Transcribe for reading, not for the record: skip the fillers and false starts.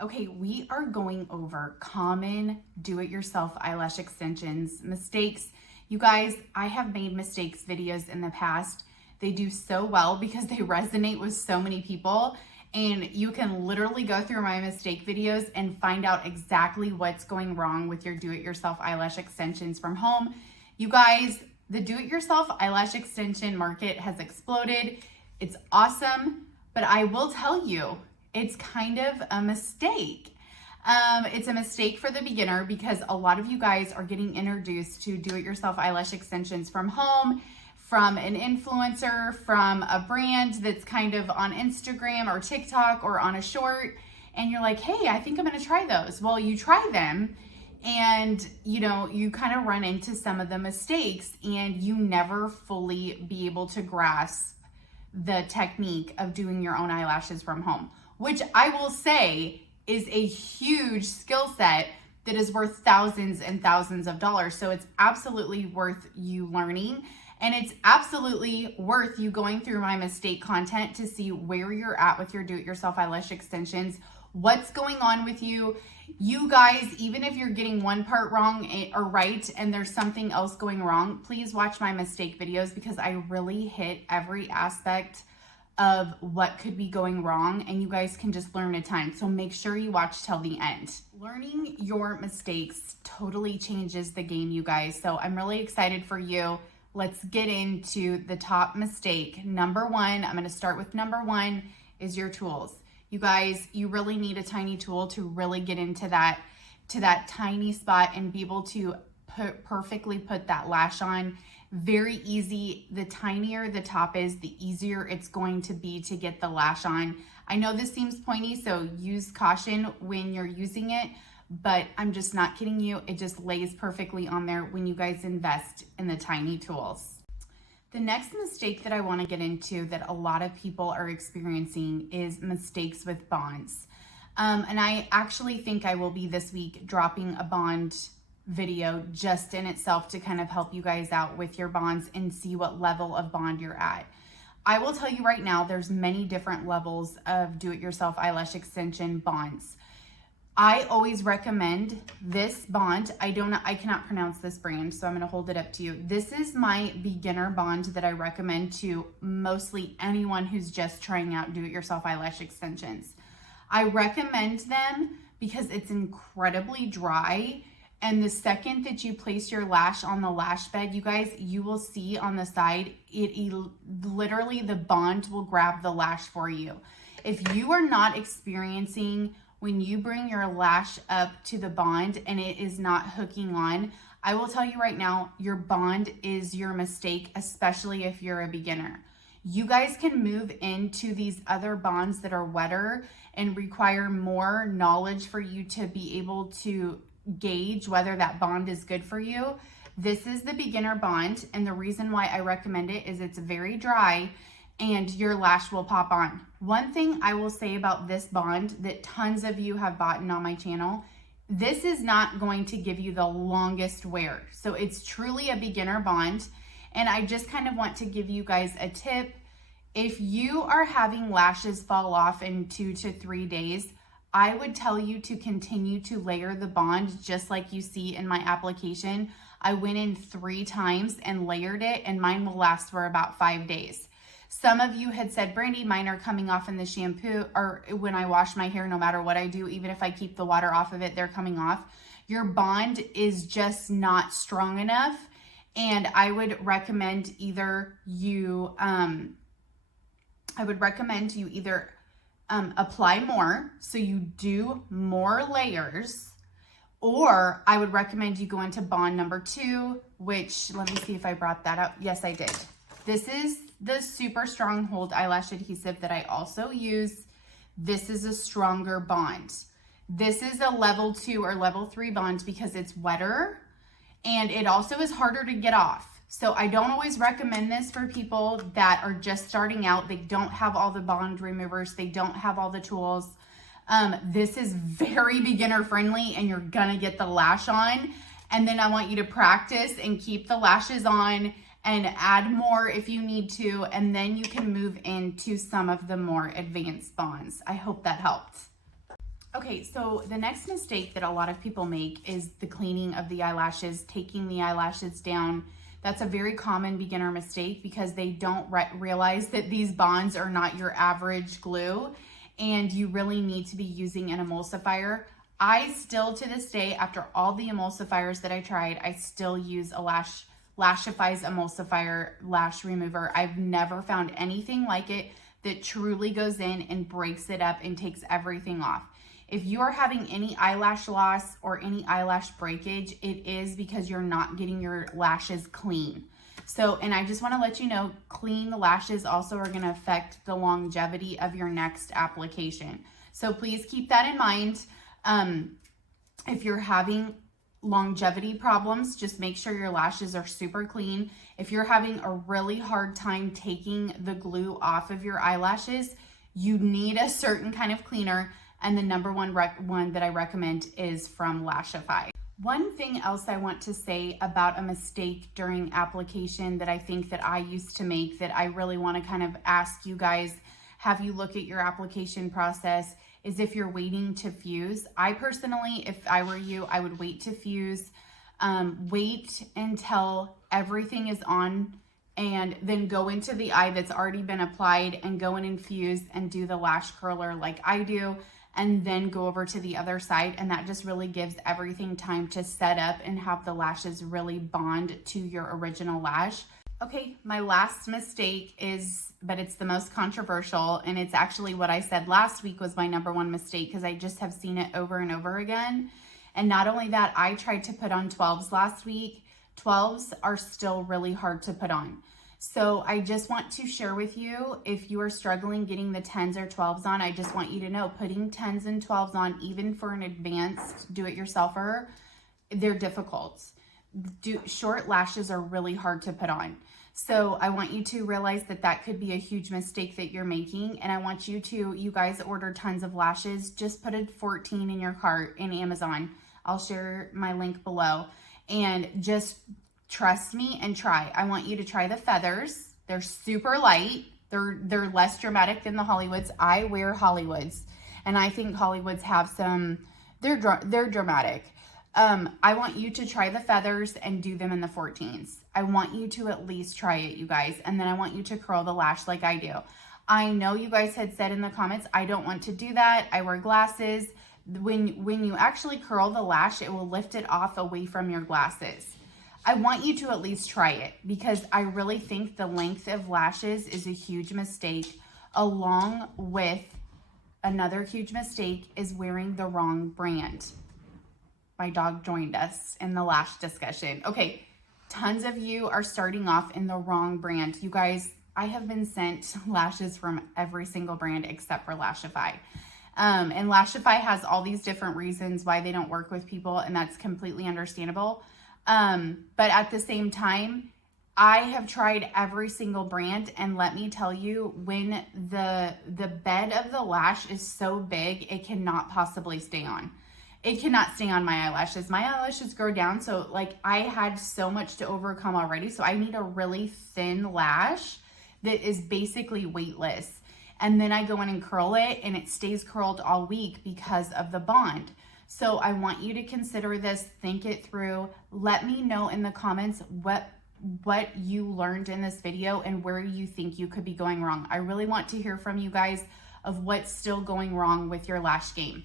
Okay, we are going over common do-it-yourself eyelash extensions, mistakes. You guys, I have made mistakes videos in the past. They do so well because they resonate with so many people, and you can literally go through my mistake videos and find out exactly what's going wrong with your do-it-yourself eyelash extensions from home. You guys, the do-it-yourself eyelash extension market has exploded. It's awesome, but I will tell you, it's kind of a mistake. It's a mistake for the beginner because a lot of you guys are getting introduced to do-it-yourself eyelash extensions from home, from an influencer, from a brand that's kind of on Instagram or TikTok or on a short, and you're like, hey, I think I'm gonna try those. Well, you try them and you kind of run into some of the mistakes and you never fully be able to grasp the technique of doing your own eyelashes from home, which I will say is a huge skill set that is worth thousands and thousands of dollars. So it's absolutely worth you learning, and it's absolutely worth you going through my mistake content to see where you're at with your do-it-yourself eyelash extensions, what's going on with you. You guys, even if you're getting one part wrong or right and there's something else going wrong, please watch my mistake videos because I really hit every aspect of what could be going wrong, and you guys can just learn a ton. So make sure you watch till the end. Learning your mistakes totally changes the game, you guys. So I'm really excited for you. Let's get into the top mistake. Number one, I'm gonna start with number one, is your tools. You guys, you really need a tiny tool to really get into that tiny spot and be able to perfectly put that lash on. Very easy. The tinier the top is, the easier it's going to be to get the lash on. I know this seems pointy, so use caution when you're using it, but I'm just not kidding you. It just lays perfectly on there when you guys invest in the tiny tools. The next mistake that I want to get into that a lot of people are experiencing is mistakes with bonds. And I actually think I will be this week dropping a bond video just in itself to kind of help you guys out with your bonds and see what level of bond you're at. I will tell you right now, there's many different levels of do-it-yourself eyelash extension bonds. I always recommend this bond. I cannot pronounce this brand, so I'm going to hold it up to you. This is my beginner bond that I recommend to mostly anyone who's just trying out do-it-yourself eyelash extensions. I recommend them because it's incredibly dry, and the second that you place your lash on the lash bed, you guys, you will see on the side, literally the bond will grab the lash for you. If you are not experiencing when you bring your lash up to the bond and it is not hooking on, I will tell you right now, your bond is your mistake, especially if you're a beginner. You guys can move into these other bonds that are wetter and require more knowledge for you to be able to gauge whether that bond is good for you. This is the beginner bond, and the reason why I recommend it is it's very dry and your lash will pop on. One thing I will say about this bond that tons of you have bought on my channel, this is not going to give you the longest wear. So it's truly a beginner bond, and I just kind of want to give you guys a tip. If you are having lashes fall off in 2 to 3 days, I would tell you to continue to layer the bond just like you see in my application. I went in 3 times and layered it, and mine will last for about 5 days. Some of you had said, Brandi, mine are coming off in the shampoo or when I wash my hair, no matter what I do, even if I keep the water off of it, they're coming off. Your bond is just not strong enough, and I would recommend either you, apply more, so you do more layers, or I would recommend you go into bond number 2, which, let me see if I brought that up. Yes, I did. This is the super stronghold eyelash adhesive that I also use. This is a stronger bond. This is a level 2 or level 3 bond because it's wetter, and it also is harder to get off. So I don't always recommend this for people that are just starting out. They don't have all the bond removers. They don't have all the tools. This is very beginner friendly, and you're gonna get the lash on. And then I want you to practice and keep the lashes on and add more if you need to. And then you can move into some of the more advanced bonds. I hope that helped. Okay, Okay, so the next mistake that a lot of people make is the cleaning of the eyelashes, taking the eyelashes down. That's a very common beginner mistake because they don't realize that these bonds are not your average glue and you really need to be using an emulsifier. I still, to this day, after all the emulsifiers that I tried, I still use a Lashify's emulsifier lash remover. I've never found anything like it that truly goes in and breaks it up and takes everything off. If you're having any eyelash loss or any eyelash breakage, it is because you're not getting your lashes clean. So, and I just want to let you know, clean lashes also are going to affect the longevity of your next application. So please keep that in mind. If you're having longevity problems, just make sure your lashes are super clean. If you're having a really hard time taking the glue off of your eyelashes, you need a certain kind of cleaner. And the number one that I recommend is from Lashify. One thing else I want to say about a mistake during application that I think that I used to make, that I really want to kind of ask you guys, have you look at your application process, is if you're waiting to fuse. I personally, if I were you, I would wait to fuse, wait until everything is on, and then go into the eye that's already been applied and go in and fuse and do the lash curler like I do, and then go over to the other side. And that just really gives everything time to set up and have the lashes really bond to your original lash. Okay, my last mistake is, but it's the most controversial, and it's actually what I said last week was my number one mistake because I just have seen it over and over again. And not only that, I tried to put on 12s last week. 12s are still really hard to put on. So I just want to share with you, if you are struggling getting the 10s or 12s on, I just want you to know putting 10s and 12s on, even for an advanced do-it-yourselfer, they're difficult. Short lashes are really hard to put on. So I want you to realize that that could be a huge mistake that you're making. And I want you to, you guys order tons of lashes, just put a 14 in your cart in Amazon. I'll share my link below. And just trust me and try. I want you to try the feathers. They're super light. They're less dramatic than the Hollywoods. I wear Hollywoods, and I think Hollywoods have some, they're dramatic. I want you to try the feathers and do them in the 14s. I want you to at least try it, you guys. And then I want you to curl the lash like I do. I know you guys had said in the comments, I don't want to do that. I wear glasses. When you actually curl the lash, it will lift it off away from your glasses. I want you to at least try it because I really think the length of lashes is a huge mistake, along with another huge mistake is wearing the wrong brand. My dog joined us in the lash discussion. Okay, tons of you are starting off in the wrong brand. You guys, I have been sent lashes from every single brand except for Lashify. And Lashify has all these different reasons why they don't work with people, and that's completely understandable. But at the same time, I have tried every single brand, and let me tell you, when the bed of the lash is so big, it cannot possibly stay on. It cannot stay on my eyelashes. My eyelashes grow down, so like I had so much to overcome already. So I need a really thin lash that is basically weightless. And then I go in and curl it, and it stays curled all week because of the bond. So I want you to consider this, think it through. Let me know in the comments what you learned in this video and where you think you could be going wrong. I really want to hear from you guys of what's still going wrong with your lash game.